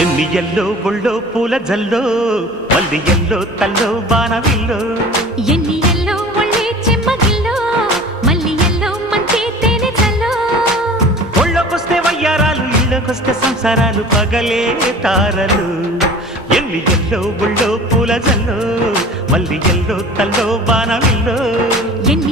ఎన్ని ఎల్లో ఒళ్ళో పూల జల్లో మల్లి ఎల్లో తల్లో బాణవిల్లో ఎన్ని ఎల్లో ఒళ్ళే చెమ్మగిల్లో మల్లి ఎల్లో మంచి తేనె చల్లో ఒళ్ళోకొస్తే వయ్యారాలు ఇళ్ళకొస్తే సంసారాలు పగలే తారలు ఎన్ని ఎల్లో ఒళ్ళో పూల జల్లో మల్లి ఎల్లో తల్లో బాణవిల్లో ఎన్ని